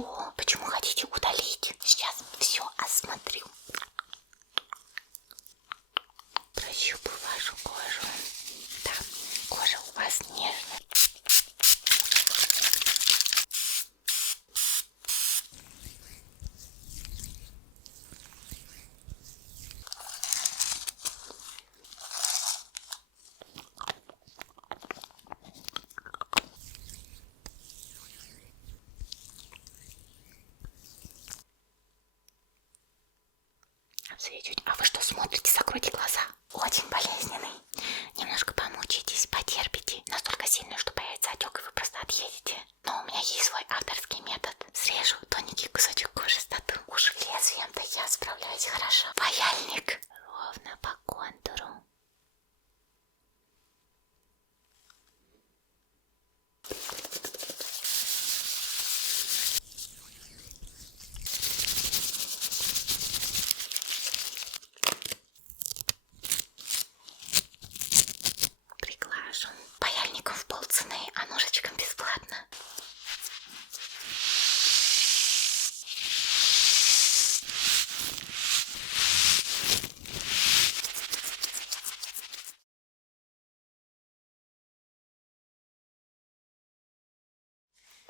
Что? Почему хотите удалить? Сейчас все осмотрю. Прощупаю вашу кожу. Да, кожа у вас нежная. А вы что смотрите? Закройте глаза. Очень болезненный. Немножко помучитесь, потерпите. Настолько сильно, что появится отек, и вы просто отъедете. Но у меня есть свой авторский метод. Срежу тоненький кусочек кожи, стату. Уж лезвием-то я справляюсь хорошо. Паяльник. Ровно по контуру. Приглажу. Паяльником в полцены, а ножичком бесплатно.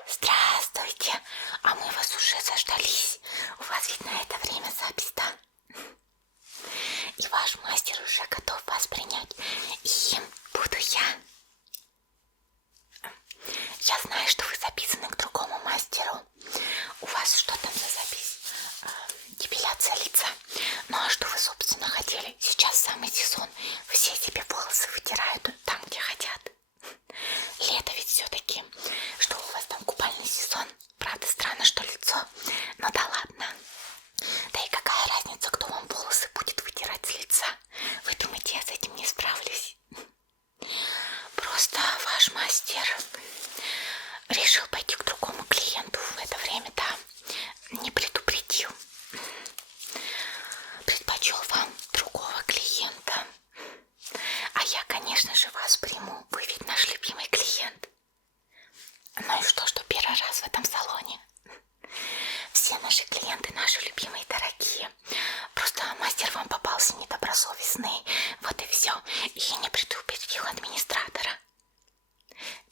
Здравствуйте, а мы вас уже заждались. У вас ведь на это время запись, да? И ваш мастер уже готов вас принять. И буду я. Я знаю, что вы записаны к другому мастеру. У вас что там за запись? Депиляция лица. Ну а что вы, собственно, хотели? Сейчас самый сезон. Все себе волосы вытирают там, где хотят. Лето ведь все-таки. Что у вас там, купальный сезон? Правда, странно, что лицо. Ну да ладно. Да и какая разница, кто вам волосы будет вытирать с лица? Вы думаете, я с этим не справлюсь? Просто ваш мастер решил пойти к другому клиенту в это время, да, не предупредил. Предпочел вам другого клиента. А я, конечно же, вас приму. Вы ведь наш любимый клиент. Ну и что первый раз в этом салоне? Все наши клиенты наши любимые, дорогие. Просто мастер вам попался недобросовестный. Вот и все. И не предупредил администратора.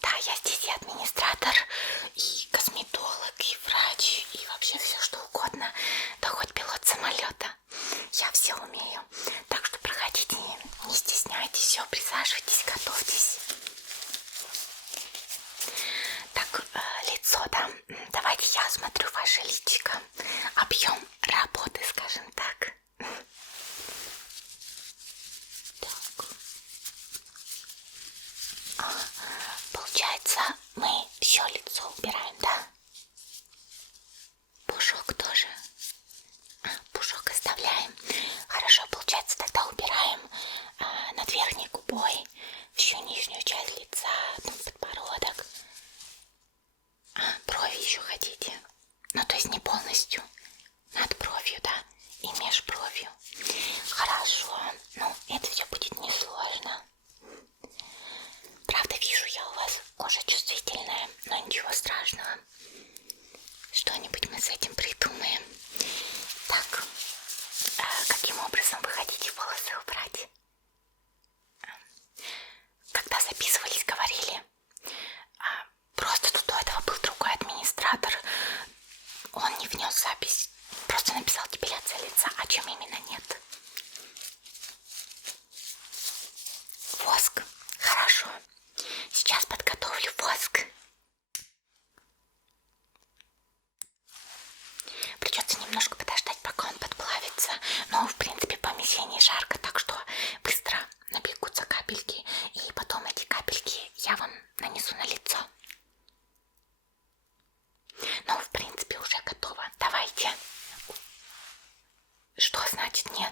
Да, я здесь и администратор, и косметолог, и врач, и вообще все что угодно. Да хоть пилот самолета. Я все умею. Так что проходите, не стесняйтесь, все, присаживайтесь, готовьтесь. Так, лицо, да. Давайте я осмотрю ваше личико. Объем работы, скажем так. Так. Получается, мы все лицо убираем, да? Пушок тоже. Пушок оставляем. Хорошо, получается, тогда убираем над верхней губой всю нижнюю часть лица, там подбородок. Брови еще хотите? Ну, то есть не полностью. Над бровью, да? И межбровью. Хорошо. Ну, это все будет несложно. Правда, вижу я у вас кожа чувствительная, но ничего страшного. Что-нибудь мы с этим придумаем. Так, каким образом вы хотите волосы убрать? Когда записывались, говорили. Просто тут до этого был другой администратор. Он не внес запись. Просто написал депиляция лица, а чем именно нет. Воск. Хорошо. Сейчас подготовлю воск. Придется немножко подождать, пока он подплавится. Но, в принципе, в помещении жарко, так что быстро набегутся капельки. И потом эти капельки я вам нанесу на лицо. Ну, в принципе, уже готово. Давайте. Что значит нет?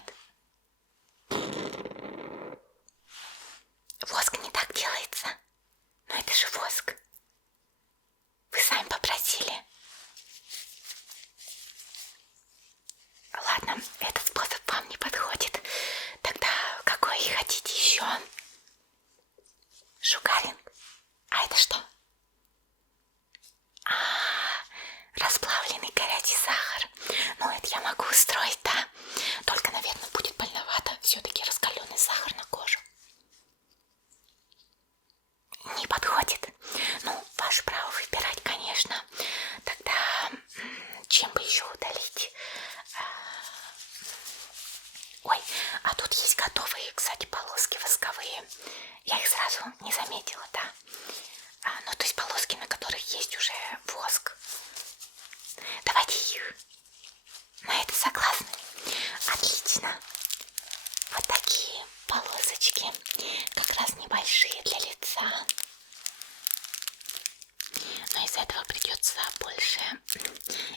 из-за этого придется больше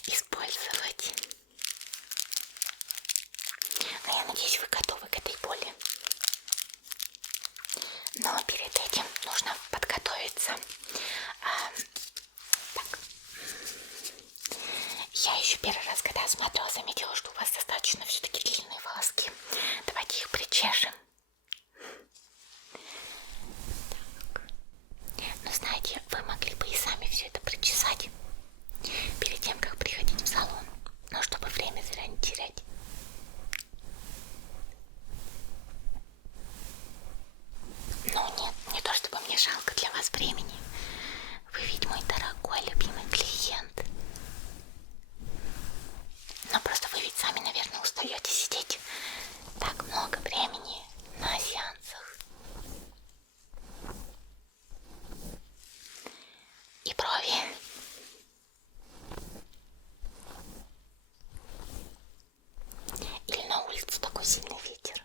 использовать. Но я надеюсь, вы готовы к этой боли. Но перед этим нужно подготовиться. Так. Я еще первый раз, когда осматривала, заметила, что у вас достаточно все-таки длинные волоски. Давайте их причешем. Так. Но знаете, вы могли бы и сами все это причесать перед тем, как приходить в салон. Но чтобы время зря не терять. Ну нет, не то чтобы мне жалко для вас времени. Вы ведь мой дорогой, любимый клиент. Но просто вы ведь сами, наверное, устаете сидеть так много времени на сеансах. И брови. Или на улице такой сильный ветер.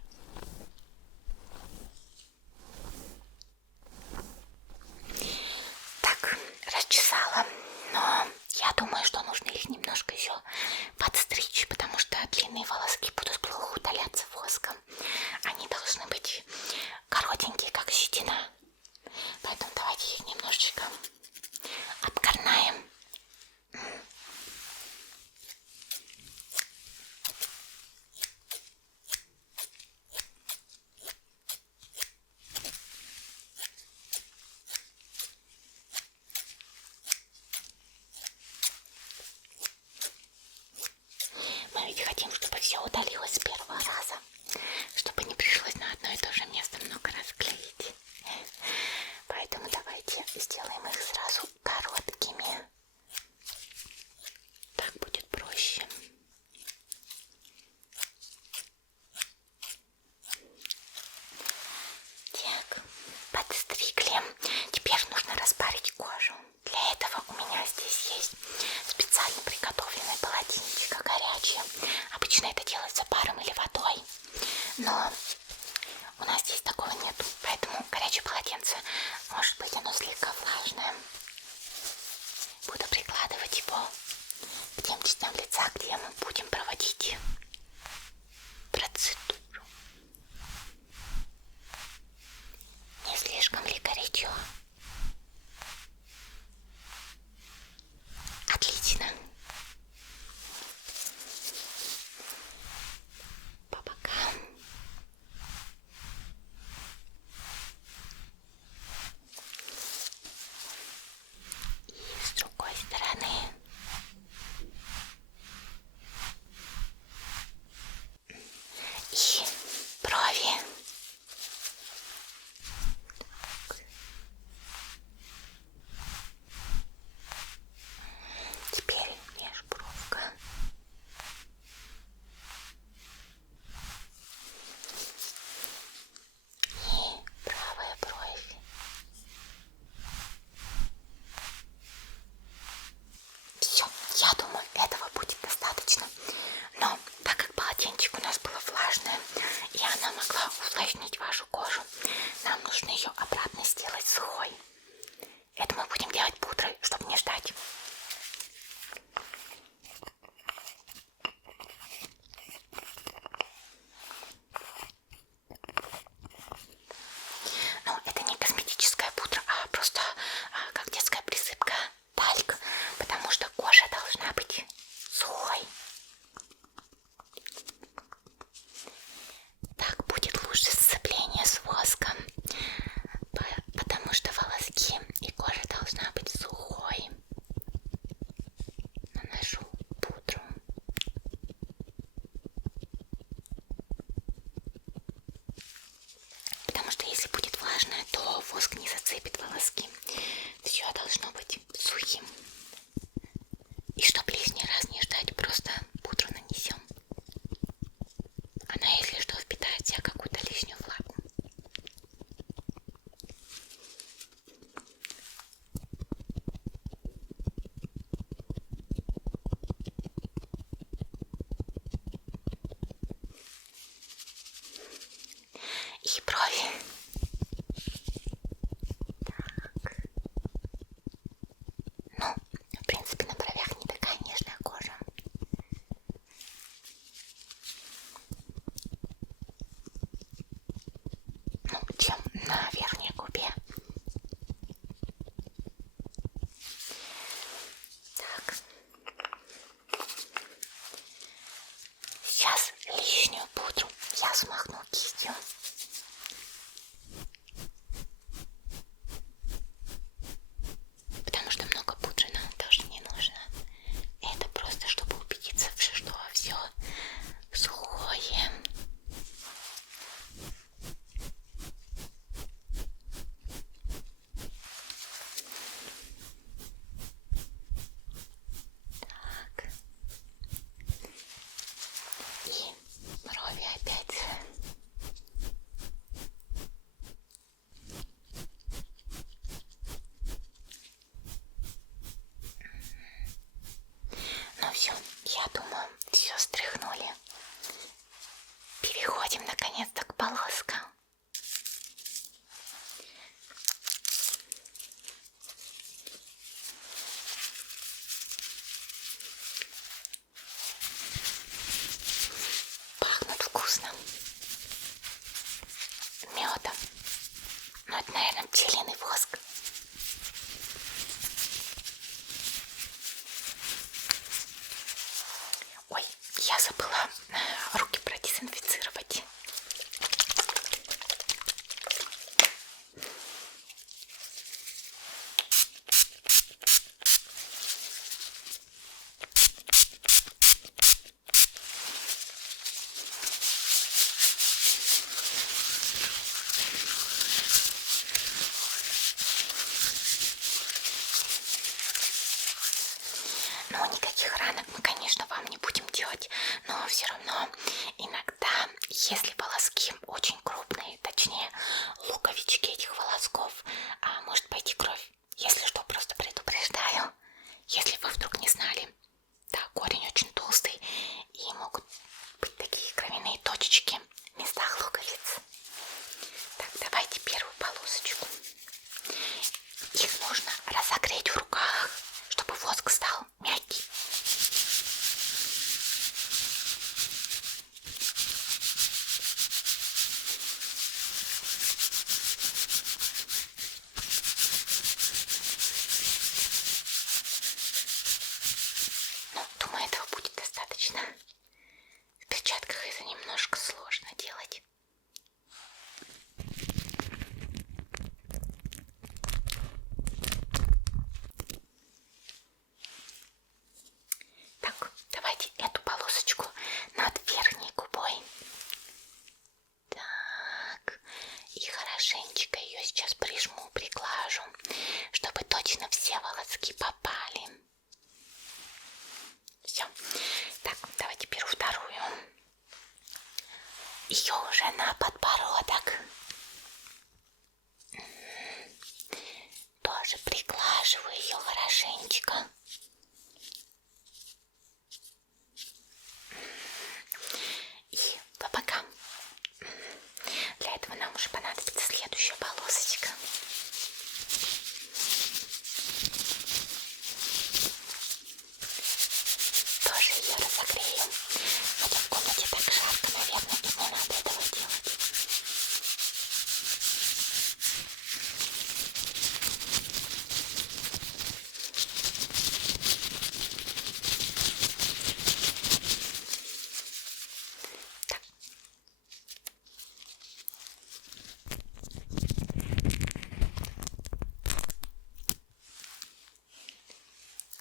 Так, расчесала. Но я думаю, что нужно их немножко еще подстричь, потому что длинные волоски будут плохо удаляться воском. Они должны быть коротенькие, как седина. Поэтому давайте их немножечко обгорнаем. Мы ведь хотим, чтобы все удалилось с первого раза, чтобы не пришлось на одно и то же место много раз клеить. Поэтому давайте сделаем их сразу короткими. Так будет проще. Так, подстригли. Теперь нужно распарить кожу. Для этого у меня здесь есть специально приготовленное полотенечко горячее. Обычно это делается паром или водой, но у нас здесь такого нету, поэтому горячее полотенце, может быть, оно слегка влажное. Буду прикладывать его к тем частям лица, где мы будем проводить процедуру. Не слишком ли горячо? Отлично. По бокам. И с другой стороны. И брови. Так. Теперь межбровка. И правая бровь. Все, я думаю, этого будет достаточно. Но так как полотенчик у нас было влажное, и она могла увлажнить вашу кожу, нам нужно ее обратно сделать сухой. Это мы будем делать пудрой, чтобы не ждать. Ну, это не косметическая пудра, а просто как детская присыпка, тальк, потому что кожа должна быть сухой. Так будет лучше сцепление с воском, потому что волоски и кожа должна быть сухой. Наношу пудру. Потому что если будет влажное, то воск не зацепит волоски. Все должно быть сухим. И чтоб лишний раз не ждать, просто пудру нанесем. Она, если что, впитает в себя какую-то лишнюю влагу. И брови. Так. Ну, Ну, никаких ранок мы, конечно, вам не будем делать, но все равно иногда, если волоски очень крупные, точнее, луковички этих волосков, может пойти кровь. Если что, просто предупреждаю, если вы вдруг не знали. Да, корень очень толстый, и могут быть такие кровяные точечки в местах луковиц. Так, давайте первую полосочку. Их нужно разогреть в руках, чтобы воск стал мягкий. Ну, думаю, этого будет достаточно. В перчатках это немножко сложно делать. Так, давайте эту полосочку над верхней губой. Так, и хорошенечко ее сейчас прижму, приглажу, чтобы точно все волоски попали. Все. Так, давайте беру вторую. Ее уже на подбородок. Тоже приглаживаю ее хорошенечко. И по бокам. Для этого нам уже понадобится следующая полосочка. Тоже ее разогрею. Хотя в комнате так жарко, наверное, и не надо этого делать. Так.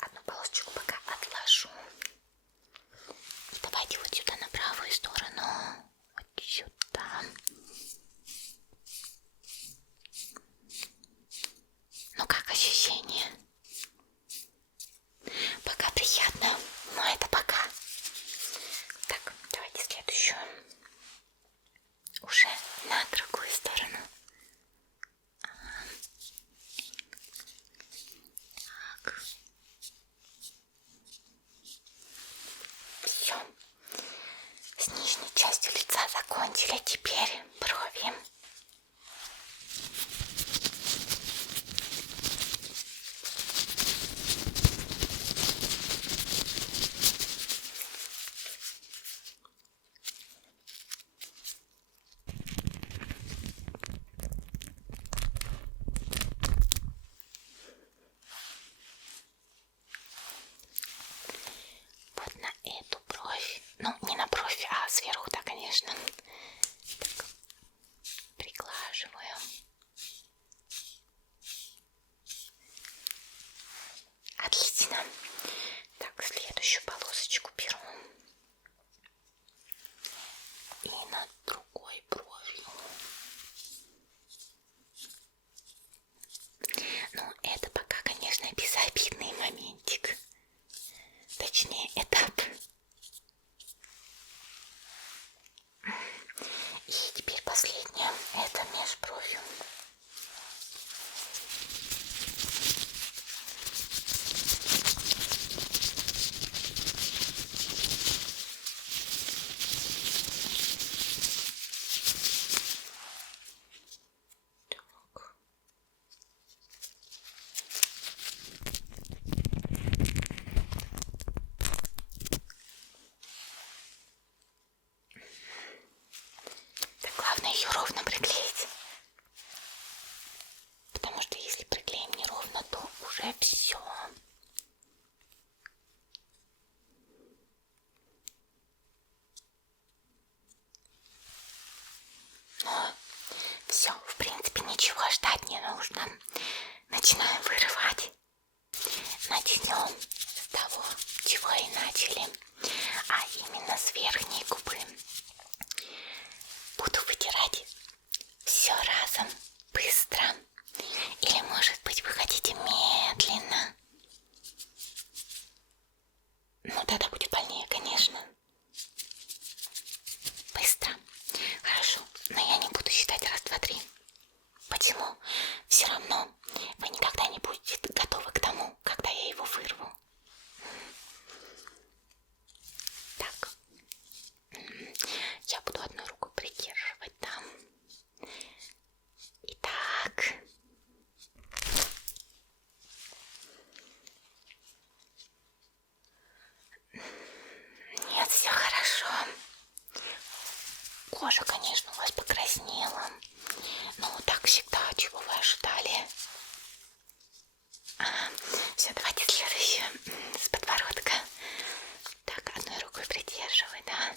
Одну полосочку пока отложу. И давайте вот сюда на правую сторону. Вот сюда. Ну как ощущение? Пока приятно, но это пока. Так, давайте следующую. Уже на другую сторону. Так. Все. С нижней частью лица закончили. Теперь брови. Вот на эту бровь. Ну, не на бровь, а сверху, да, конечно. Так, приглаживаю. Отлично. Так, следующую полосочку беру. И над другой бровью. Ну, это пока, конечно, безобидный моментик. Точнее, этап. И теперь последнее. Это межбровью. Так, главное ее ровно приклеить. Потому что если приклеим неровно, то уже все. Но все, в принципе, ничего ждать не нужно. Начинаем вырывать. Начнем с того, чего и начали, а именно с верхней губы. Буду вытирать все разом, быстро. Или, может быть, вы хотите медленно? Ну, тогда будет больнее, конечно. Быстро. Хорошо, но я не буду считать раз, два, три. Почему? Все равно вы никогда не будете готовы к тому, когда я его вырву. Так. Я буду одной рукой придерживать, да. Итак. Нет, все хорошо. Кожа, конечно, у вас покраснела. Ну, так всегда, чего вы ожидали. Все, давайте следующее с подбородка. Так, одной рукой придерживай, да.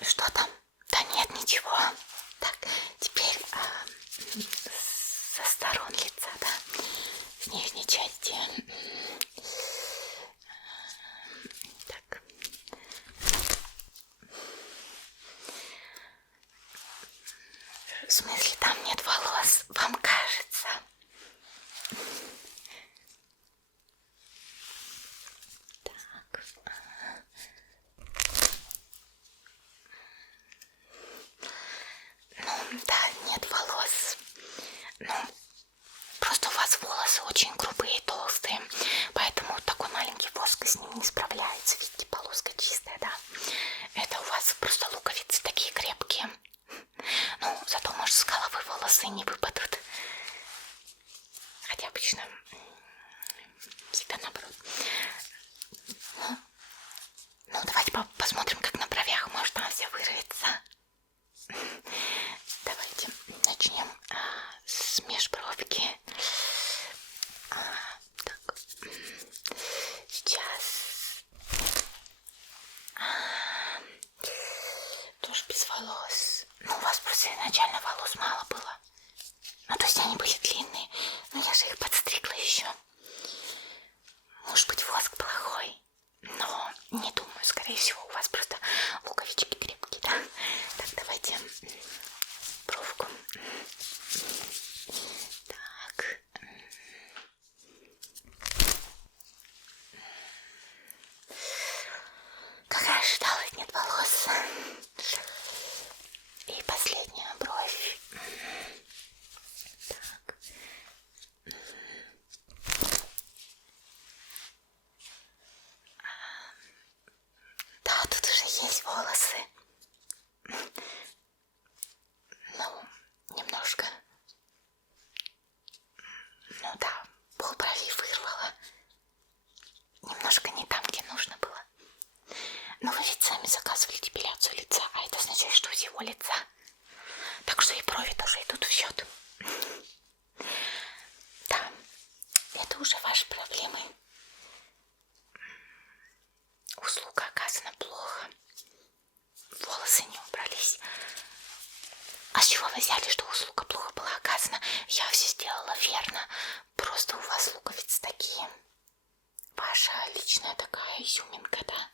Что там? Да нет, ничего. Так, теперь со сторон лица, да, с нижней части. Так. В смысле, там нет волос, вам кажется? Так. Ну, да, нет волос. Ну, просто у вас волосы очень грубые и толстые, поэтому такой маленький воск с ним не справляется. Видите, полоска чистая, да. Это у вас просто луковицы такие крепкие. Ну, зато, может, с головы волосы не выпадут. Хотя обычно всегда наоборот. Ну, давайте посмотрим, как на бровях. Может, там все вырвется. Давайте начнем с межбровки. Так. Сейчас. Тоже без волос. Ну, у вас просто изначально волос мало было. Ну, то есть они были длинные. Но я же их подстригла еще. Может быть, воск плохой. Но не думаю, скорее всего, у вас просто луковички крепкие, да? Так, давайте бровку. Так. Как я ожидала, нет волос. И последняя бровь. Так. Да, тут уже есть волосы. Ну, немножко. Ну да, полброви вырвала. Немножко не там, где нужно было. Но вы ведь сами заказывали депиляцию лица, а это означает, что из его лица. Так что и брови тоже идут в счет. Да, это уже ваши проблемы. Услуга оказана плохо. Волосы не убрались. А с чего вы взяли, что услуга плохо была оказана? Я все сделала верно. Просто у вас луковицы такие. Ваша личная такая изюминка, да?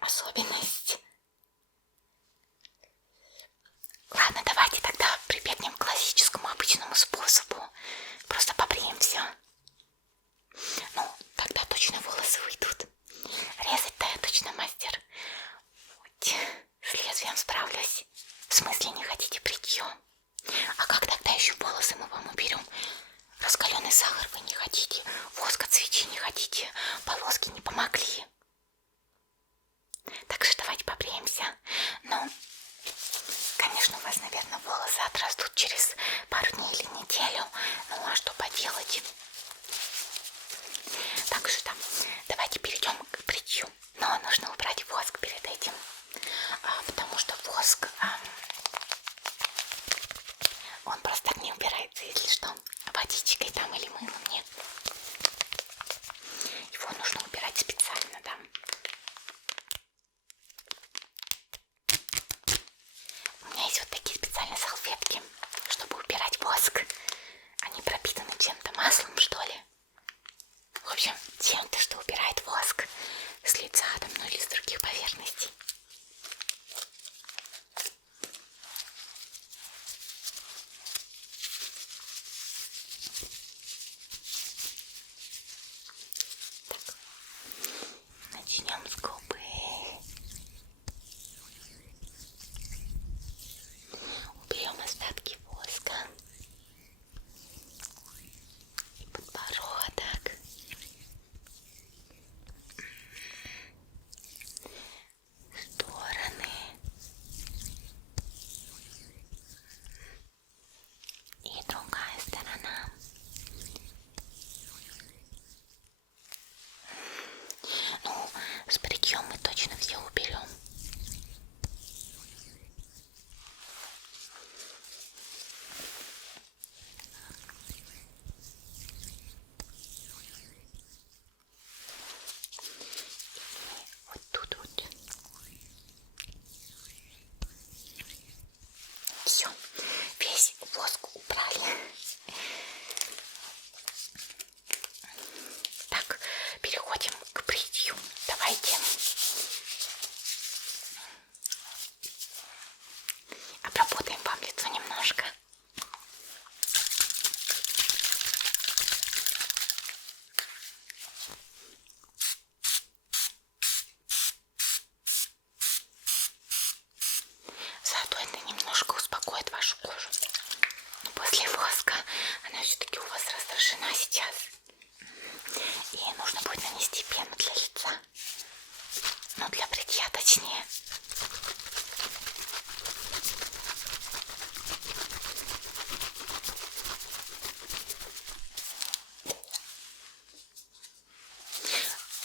Особенность. Ладно, давайте тогда прибегнем к классическому обычному способу. Просто побреем все. Ну, тогда точно волосы выйдут. Резать-то я точно мастер. Вот. С лезвием справлюсь. В смысле, не хотите бритье? А как тогда еще волосы мы вам уберем? Раскаленный сахар вы не хотите, воск от свечи не хотите, полоски не помогли. Так что давайте побреемся. Ну, конечно, у вас, наверное, волосы отрастут через пару дней или неделю. Ну, а что поделать? Так что давайте перейдем к бритью. Но нужно убрать воск перед этим. Потому что воск, он просто так не убирается, если что, водичкой там или мылом, нет. Его нужно убирать специально, да. У меня есть вот такие специальные салфетки, чтобы убирать воск. Они пропитаны чем-то, маслом, что ли. В общем, чем-то, что убирает воск с лица, там, ну или с других поверхностей. немножко. Зато это немножко успокоит вашу кожу. Но после воска она все-таки у вас раздражена сейчас. И нужно будет нанести пену для лица. Ну, для бритья точнее.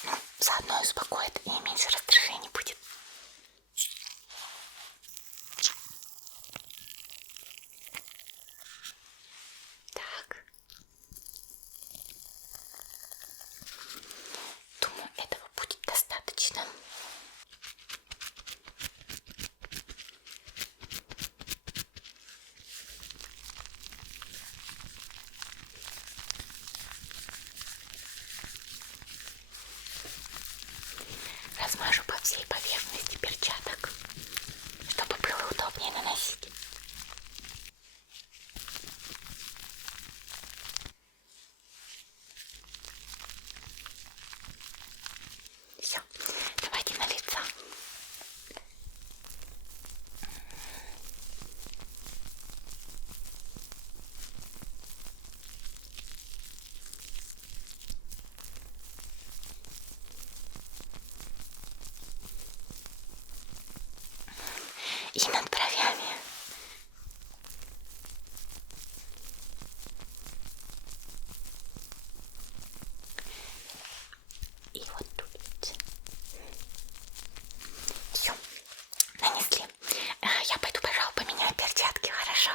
Ну, заодно и успокоит, и меньше раздражений будет. Так. Думаю, этого будет достаточно. Размажу по всей поверхности перчаток, чтобы было удобнее наносить. Все, давайте на лицо. И над бровями. И вот тут. Все, нанесли. Я пойду, пожалуй, поменяю перчатки, хорошо?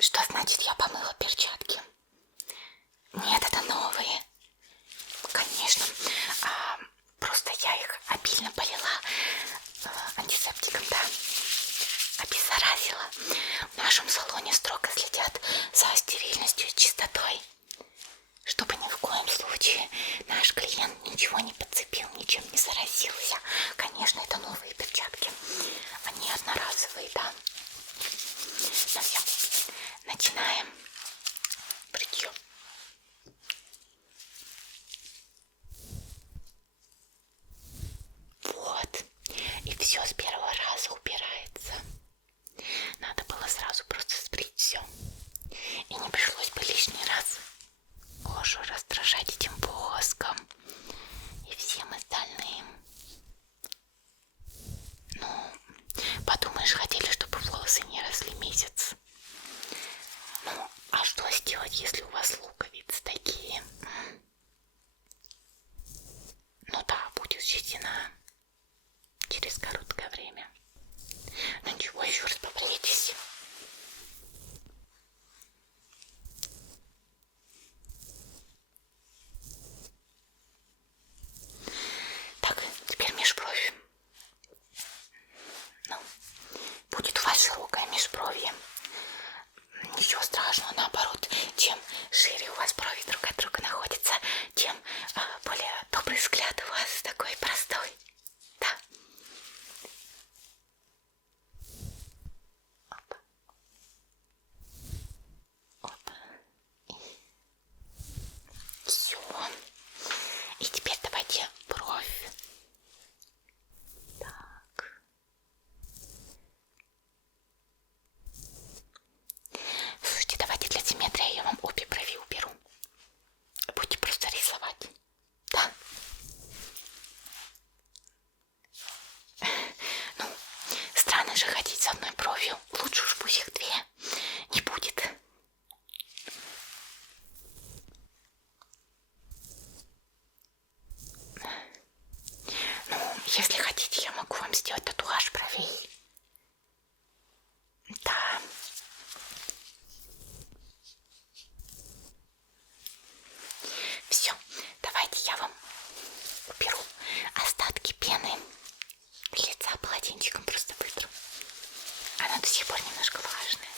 Что значит я помыла перчатки? Нет, это новые. Конечно. Просто я их обильно полила антисептиком, да. Обеззаразила. В нашем салоне строго следят за стерильностью и чистотой. Чтобы ни в коем случае наш клиент ничего не подцепил, ничем не заразился. Конечно, это новые перчатки. Они одноразовые, да. Ну все, начинаем бритье. Вот. И все с первого раза убирается. Надо было сразу просто сбрить все. И не пришлось бы лишний раз кожу раздражать этим воском и всем остальным. Ну, подумаешь, хотели, чтобы волосы не росли месяц. Ну, а что сделать, если у вас луковицы такие? Ну да, будет щетина через короткое время. Ну ничего, еще раз побрейтесь. Так, теперь межбровь. Ну, будет у вас широкое межбровье. Ничего страшного, наоборот, чем шире у вас брови друг от друга находятся, тем более добрый взгляд у вас такой простой. Да. Опа. Опа. Все. И теперь давайте бровь. Так. Слушайте, давайте для симметрии я вам обе брови уберу. Будете просто рисовать. Да? Ну, странно же ходить с одной бровью. Лучше уж пусть их две. Не будет. Ну, если хотите, я могу вам сделать татуаж бровей. Да. Все, давайте я вам уберу остатки пены лица полотенчиком, просто вытру. Она до сих пор немножко влажная.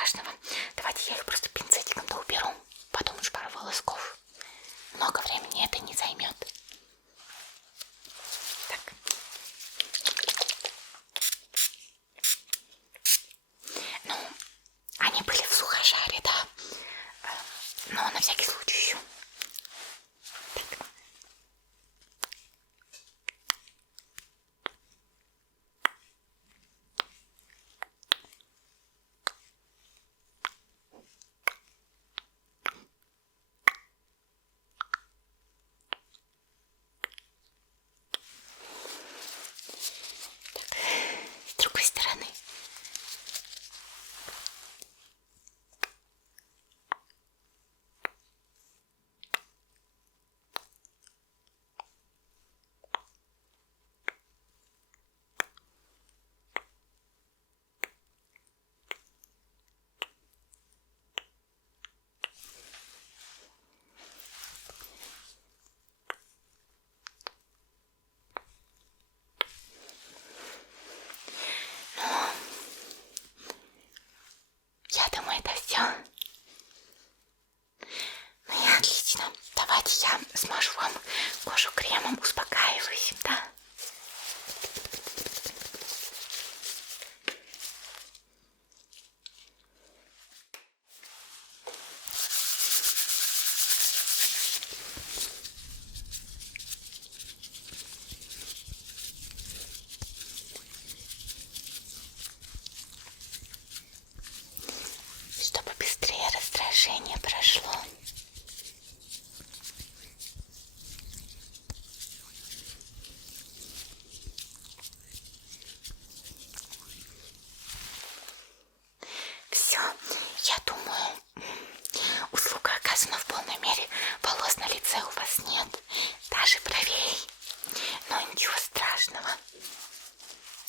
страшного. Давайте я их просто пинцетиком-то уберу. Потом уж пару волосков. Много времени это не займет. Так. Ну, они были в сухожаре, да. Но на всякий случай еще. Так. С другой стороны. Я думаю, это все. Ну и отлично. Давайте я смажу вам кожу кремом успокаивающим, да? Чтобы быстрее раздражение прошло. Все, я думаю, услуга оказана в полной мере. Волос на лице у вас нет, даже бровей. Но ничего страшного.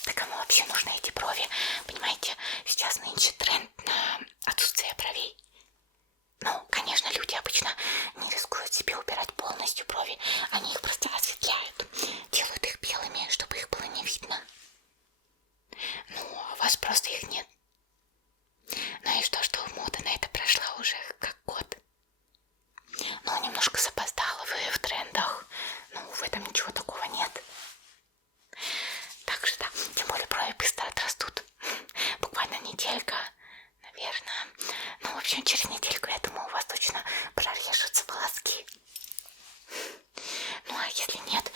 Да кому вообще нужны эти брови? Понимаете, сейчас нынче тренд на отсутствие бровей. Ну, конечно, люди обычно не рискуют себе убирать полностью брови. Они их просто осветляют, делают их белыми, чтобы их было не видно. Ну, а у вас просто их нет. Ну и что мода на это прошла уже как год. Ну, немножко запоздала вы в трендах. Ну, в этом ничего такого нет. Так что да, тем более брови быстро отрастут. Буквально неделька, наверное. Ну, в общем, через недельку, я думаю, у вас точно прорежутся волоски. Ну, а если нет,